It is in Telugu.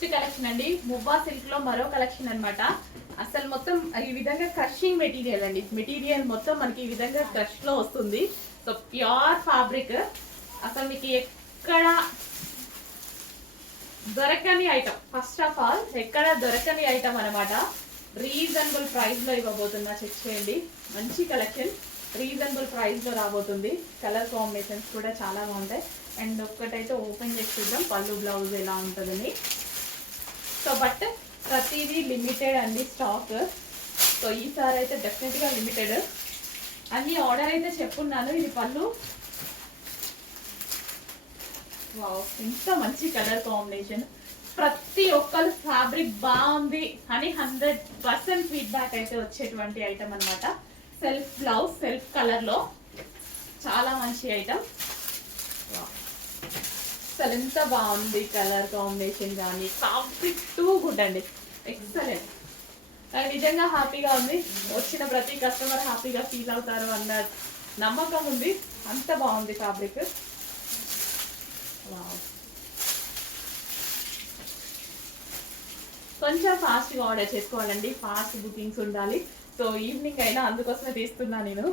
నెక్స్ట్ కలెక్షన్ అండి, మువ్వా సిల్క్ లో మరో కలెక్షన్ అన్నమాట. అసలు మొత్తం ఈ విధంగా క్రషింగ్ మెటీరియల్ అండి. మెటీరియల్ మొత్తం మనకి ఈ విధంగా క్రష్ లో వస్తుంది. సో ప్యూర్ ఫ్యాబ్రిక్, అసలు మీకు ఎక్కడ దొరకని ఐటమ్. ఫస్ట్ ఆఫ్ ఆల్ ఎక్కడ దొరకని ఐటమ్ అనమాట. రీజనబుల్ ప్రైస్ లో ఇవ్వబోతున్నా, చెక్ చేయండి. మంచి కలెక్షన్, రీజనబుల్ ప్రైస్ లో రాబోతుంది. కలర్ కాంబినేషన్స్ కూడా చాలా బాగుంటాయి. అండ్ ఒక్కటైతే ఓపెన్ చేసి చూద్దాం పళ్ళు బ్లౌజ్ ఎలా ఉంటుందని. సో బట్ ప్రతిదీ లిమిటెడ్ అండి స్టాక్. సో ఈసారి అయితే డెఫినెట్గా లిమిటెడ్. అన్ని ఆర్డర్ అయితే చెప్పున్నాను. ఇది పళ్ళు. వావ్, ఇంత మంచి కలర్ కాంబినేషన్. ప్రతి ఒక్కరు ఫ్యాబ్రిక్ బాగుంది అని 100% ఫీడ్బ్యాక్ అయితే వచ్చేటువంటి ఐటమ్ అనమాట. సెల్ఫ్ బ్లౌజ్, సెల్ఫ్ కలర్ లో చాలా మంచి ఐటమ్. అసలు ఎంత బాగుంది కలర్ కాంబినేషన్ కానీ, ఫ్యాబ్రిక్ టూ గుడ్ అండి, ఎక్సలెంట్. నాకు నిజంగా హ్యాపీగా ఉంది. వచ్చిన ప్రతి కస్టమర్ హ్యాపీగా ఫీల్ అవుతారు అన్న నమ్మకం ఉంది. అంత బాగుంది ఫ్యాబ్రిక్. కొంచెం ఫాస్ట్గా ఆర్డర్ చేసుకోవాలండి, ఫాస్ట్ బుకింగ్స్ ఉండాలి. సో ఈవినింగ్ అయినా అందుకోసమే తీస్తున్నా నేను.